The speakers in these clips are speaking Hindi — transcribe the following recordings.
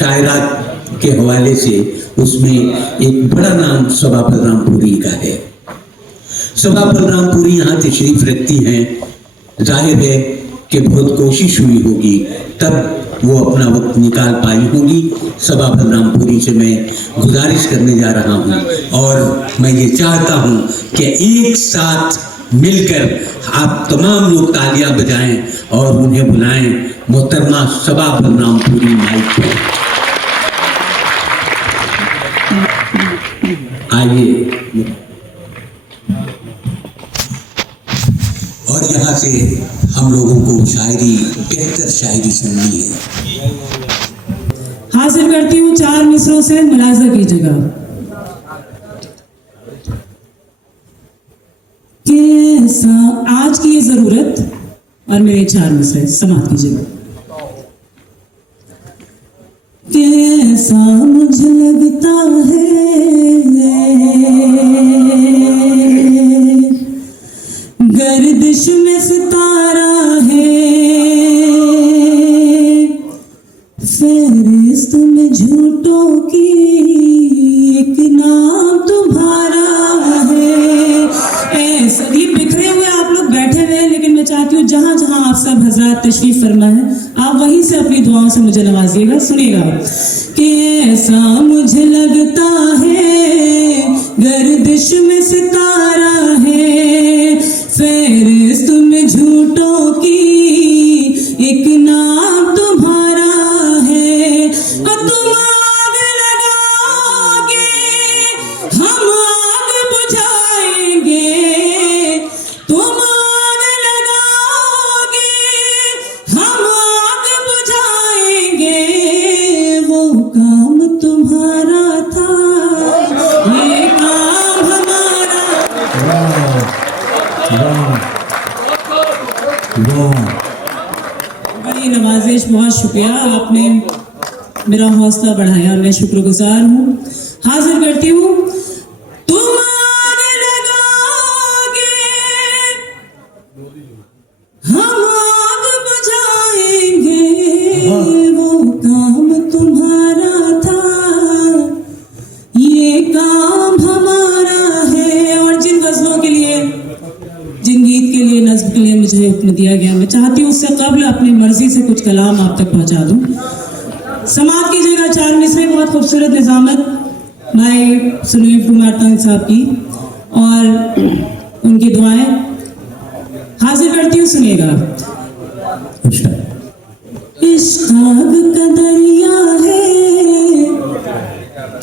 शायरात के हवाले से उसमें एक बड़ा नाम सबा बलरामपुरी का है। सबा बलरामपुरी यहाँ तशरीफ रखती हैं। जाहिर है कि बहुत कोशिश हुई होगी तब वो अपना वक्त निकाल पाई होंगी। सबा बलरामपुरी से मैं गुजारिश करने जा रहा हूँ और मैं ये चाहता हूँ कि एक साथ मिलकर आप तमाम लोग तालियां बजाएं और उन्हें बुलाएं। मोहतरमा सबा बलरामपुरी माइक पर आइए और यहाँ से हम लोगों को शायरी, बेहतर शायरी सुननी है। हासिल करती हूँ 4 मिसरों से, मुलाजा कीजिएगा। कैसा आज की ये जरूरत और मेरे 4 मिसरे समाप्त कीजिएगा। कैसा मुझे लगता है गर्दिश में सितारा है, फहरिस्त में झूठों की एक नाम तुम्हारा है। ऐसा ये बिखरे हुए आप लोग बैठे हुए, लेकिन मैं चाहती हूँ जहां जहां आप सब हजरात तशरीफ फरमा है, आप वहीं से अपनी दुआओं से मुझे नवाजिएगा। सुनिएगा कि ऐसा मुझे लगता है गर्दिश में सितारा है, फहरिस्त में झूठों की एक नाम तुम्हारा है। और तुम आग लगाओगे हम आग बुझाएंगे, तुम आग लगाओगे हम आग बुझाएंगे, वो काम तुम्हारा था ये काम हमारा। बड़ी नवाजिश, बहुत शुक्रिया, आपने मेरा हौसला बढ़ाया, मैं शुक्रगुजार हूँ। हाजिर करती हूँ तुम आग लगाओगे हम आग बुझाएंगे, वो काम तुम्हारा था ये काम हमारा है। और जिन गजलों के लिए, जिन गीत के लिए, नज्म के लिए मुझे हुक्म दिया गया, मैं चाहती हूँ उससे कबल अपनी मर्जी से कुछ कलाम आप तक पहुँचा दूँ। समाप्त कीजिएगा 4 मिसरे, बहुत खूबसूरत निजामत भाई सुनील कुमार तंग साहब की और उनकी दुआएं हाजिर करती हूँ। सुनिएगा। इश्क आग का दरिया है,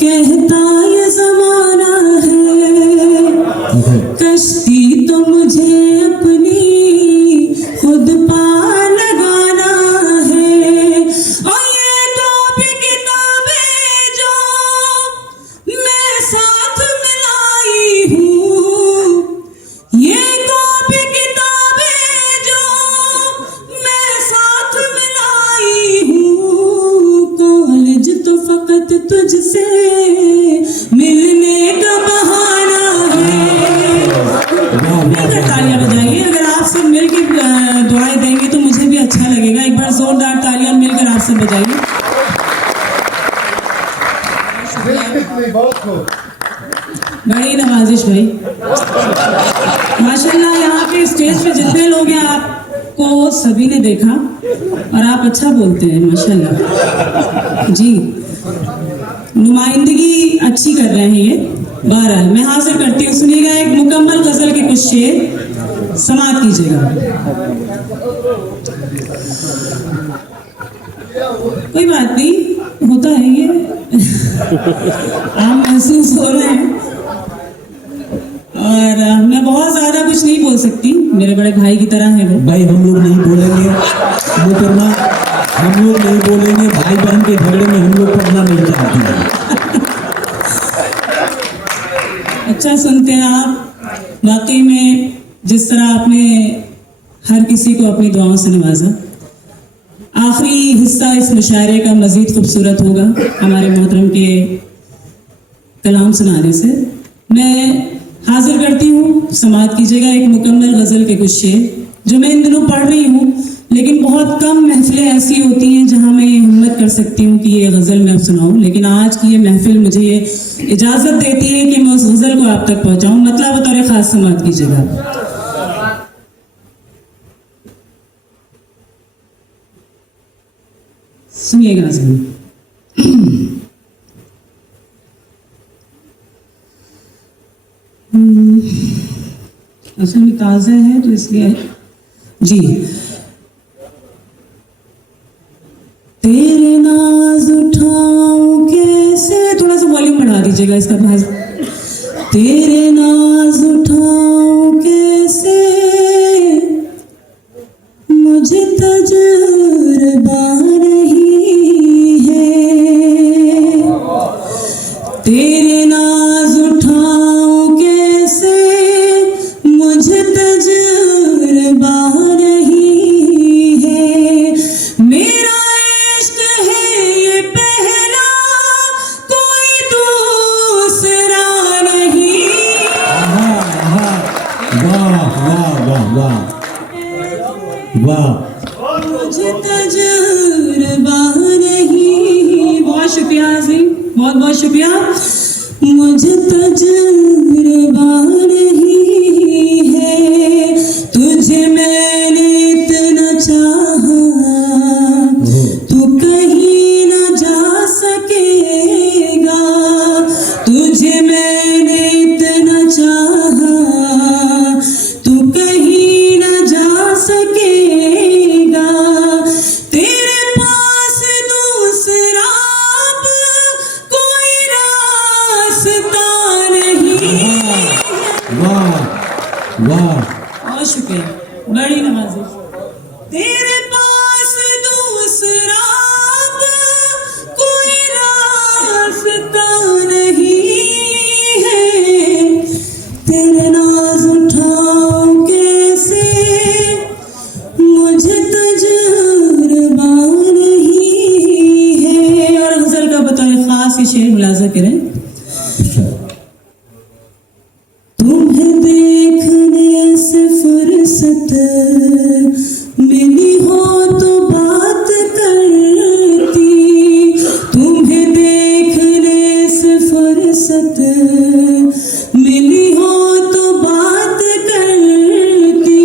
कहता ये जमाना है, कश्ती तो मुझे अपनी खुद पार लगाना है। और ये कॉपी किताबें जो मैं साथ मिलाई हूँ, ये कॉपी किताबें जो मैं साथ मिलाई हूँ, कॉलेज तो फकत तुझसे मिलने का बहाना है। मिलकर तालियां बजाइए, अगर आप सब मिलकर दुआएं देंगे तो मुझे भी अच्छा लगेगा। एक बार जोरदार तालियां मिलकर आप सब बजाइए। बड़ी नवाजिश भाई, माशाल्लाह। यहाँ पे स्टेज पे जितने लोग हैं आपको सभी ने देखा और आप अच्छा बोलते हैं माशाल्लाह जी, नुमाइंदगी अच्छी कर रहे हैं ये। बहरहाल मैं हाजिर करती हूँ, सुनिएगा एक मुकम्मल गजल के कुछ शेर, समाप्त कीजिएगा। कोई बात नहीं, होता है ये आप महसूस हो रहे हैं। और मैं बहुत ज्यादा कुछ नहीं बोल सकती, मेरे बड़े भाई की तरह है वो। भाई हम लोग नहीं बोलेंगे मोहतरमा, हम लोग नहीं बोलेंगे, भाई बहन के झगड़े में हम लोग पढ़ना नहीं चाहते हैं। अच्छा सुनते हैं आप। वाकई में जिस तरह आपने हर किसी को अपनी दुआओं से नवाजा, आखिरी हिस्सा इस मुशायरे का मजीद खूबसूरत होगा हमारे मोहतरम के कलाम सुनाने से। मैं हाजिर करती हूँ, समाअत कीजिएगा एक मुकम्मल गजल के कुछ शेर जो मैं इन दिनों पढ़ रही हूँ, लेकिन बहुत कम महफिलें ऐसी होती हैं जहाँ मैं ये हिम्मत कर सकती हूँ कि ये गज़ल मैं सुनाऊँ। लेकिन आज की ये महफिल मुझे ये इजाज़त देती है कि मैं उस गज़ल को आप तक पहुँचाऊँ। मतलब बतौर ख़ास समात कीजिएगा। सुनिएगा ज़रूर। असल में ताज़ा है तो इसलिए जी। तेरे नाज उठाऊं कैसे, थोड़ा सा वॉल्यूम बढ़ा दीजिएगा इसका भाई। तेरे नाज उठाऊं कैसे, मुझे तजुर्बा नहीं है। तेरे नाज उठाऊं कैसे, मुझे तजुर्बा नहीं है। मेरा इश्क है ये पहला, कोई दूसरा नहीं। वाह वाह वाह वाह वाह। मुझे तजुर्बा नहीं। बहुत शुक्रिया जी, बहुत बहुत शुक्रिया। मुझे तजुर्बा नहीं है, तुझे मैंने इतना चाहा, तू कहीं न जा सकेगा। तुझे मैंने इतना चाहा, तू कहीं न जा सकेगा। तेरे पास दूसरा कोई रास्ता नहीं। वाह वाह। बहुत शुक्रिया, बड़ी नवाज़िश। तेरे पास दूसरा कोई रास्ता नहीं है। तेरे नाज उठाऊं कैसे, मुझे तजुर्बा नहीं है। और गज़ल का बतौर ख़ास ये शेर मुलाज़ा करें। तुम्हें देखने से फुर्सत मिली हो तो बात करती। तुम्हें देखने से फुर्सत मिली हो तो बात करती।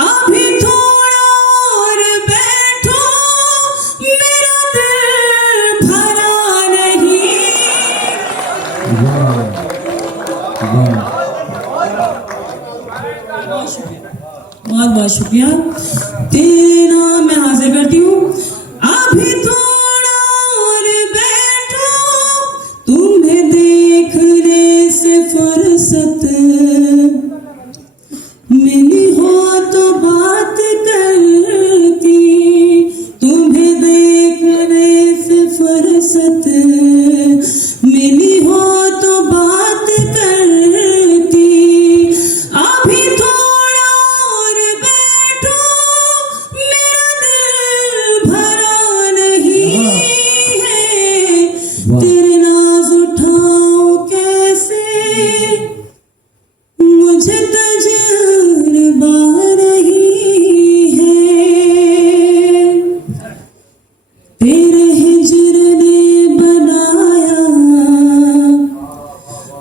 अभी थोड़ा और बैठो, मेरा दिल भरा नहीं। वाह वाह। बहुत बहुत शुक्रिया। तेरे नाम मैं हाजिर करती हूँ। अभी थोड़ा और बैठो, तुम्हें देखने से फुर्सत मिली हो तो बात करती। तुम्हें देखने से फुर्सत मिली हो तो बात करती। अभी थोड़ा और बैठो, मेरा दिल भरा नहीं है। तेरे नाज उठाऊं कैसे, मुझे तजुर्बा नहीं है। तेरे हिज्र ने बनाया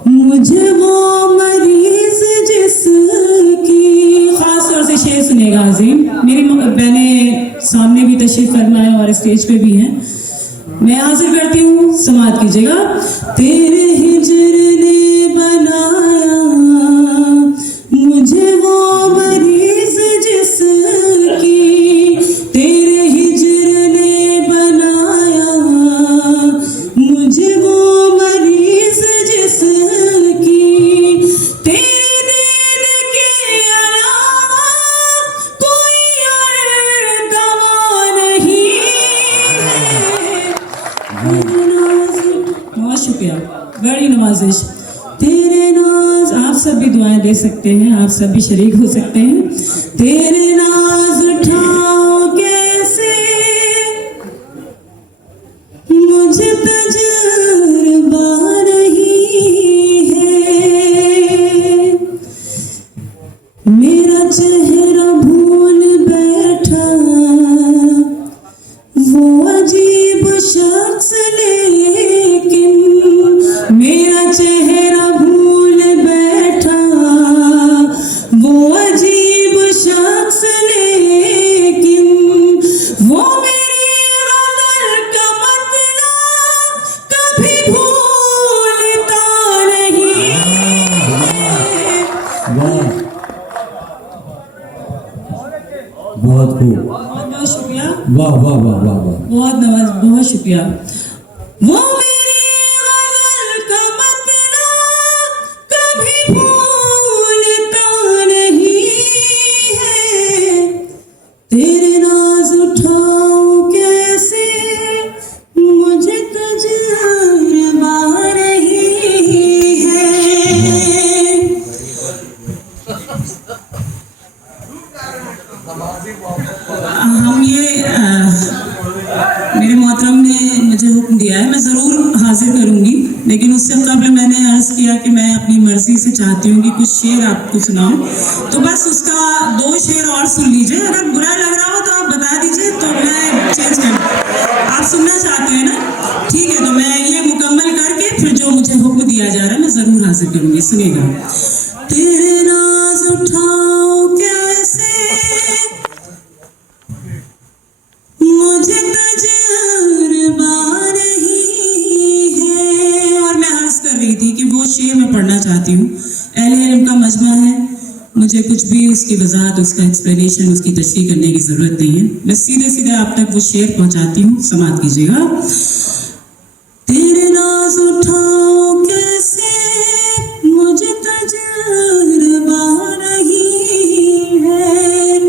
मुझे वो मरीज जिसकी। खास तौर से शेर सुनेगा अजीम। मेरी बहनें सामने भी तशरीफ फरमा है और स्टेज पे भी हैं। मैं हाजिर करती हूँ, समात कीजिएगा। तेरे हिज्र ने बनाया मुझे वो मरीज जिसकी। तेरे हिज्र ने बनाया मुझे वो मरीज जिसकी। तेरी दीद के अलावा कोई और दवा नहीं है। बहुत शुक्रिया, बड़ी नवाजिश। तेरे नाज, आप सब भी दुआएं दे सकते हैं, आप सब भी शरीक हो सकते हैं। तेरे नाज उठाओ कैसे, मुझे तजुर्बा नहीं है। मेरा चेहरा वाह वाह वाह वाह वाह। बहुत नवाज, बहुत शुक्रिया। वो मेरी गजल का मतलब कभी भूलता नहीं है, तेरे नाज उठाऊं कैसे मुझे तजुर्बा नहीं है। हम ये मेरे मोहतरम ने मुझे हुक्म दिया है, मैं ज़रूर हाजिर करूंगी, लेकिन उससे कबल मैंने अर्ज़ किया कि मैं अपनी मर्जी से चाहती हूँ कि कुछ शेर आपको सुनाऊं, तो बस उसका 2 शेर और सुन लीजिए। अगर बुरा लग रहा हो तो आप बता दीजिए, तो मैं चेंज कर। आप सुनना चाहते हैं ना? ठीक है, तो मैं ये मुकम्मल करके फिर जो मुझे हुक्म दिया जा रहा है मैं ज़रूर हाजिर करूंगी। सुनिएगा। तेरे नाज उठाओ कैसे मुझे तजुर्बा नहीं है। और मैं अर्ज कर रही थी कि वो शेर मैं पढ़ना चाहती हूँ। अहले इल्म का मजमा है, मुझे कुछ भी उसकी वजाहत, उसका एक्सप्लेनेशन, उसकी तशरीह करने की जरूरत नहीं है। मैं सीधे सीधे आप तक वो शेर पहुंचाती हूँ, समाअत कीजिएगा। तेरे नाज उठाओ कैसे मुझे तजुर्बा नहीं है,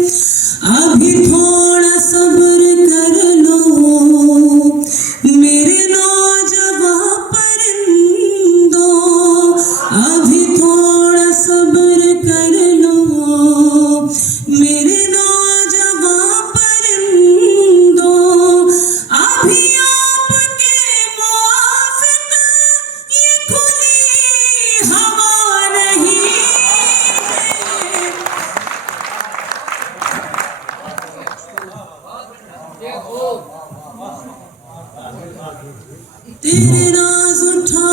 अभी थोड़ा सब्र कर लो मेरे नौजवां परिंदों, अभी थोड़ा सब्र कर लो मेरे नौजवां परिंदों, अभी आपके मुआफिक ये खुली हवा नहीं है। तेरे नाज उठा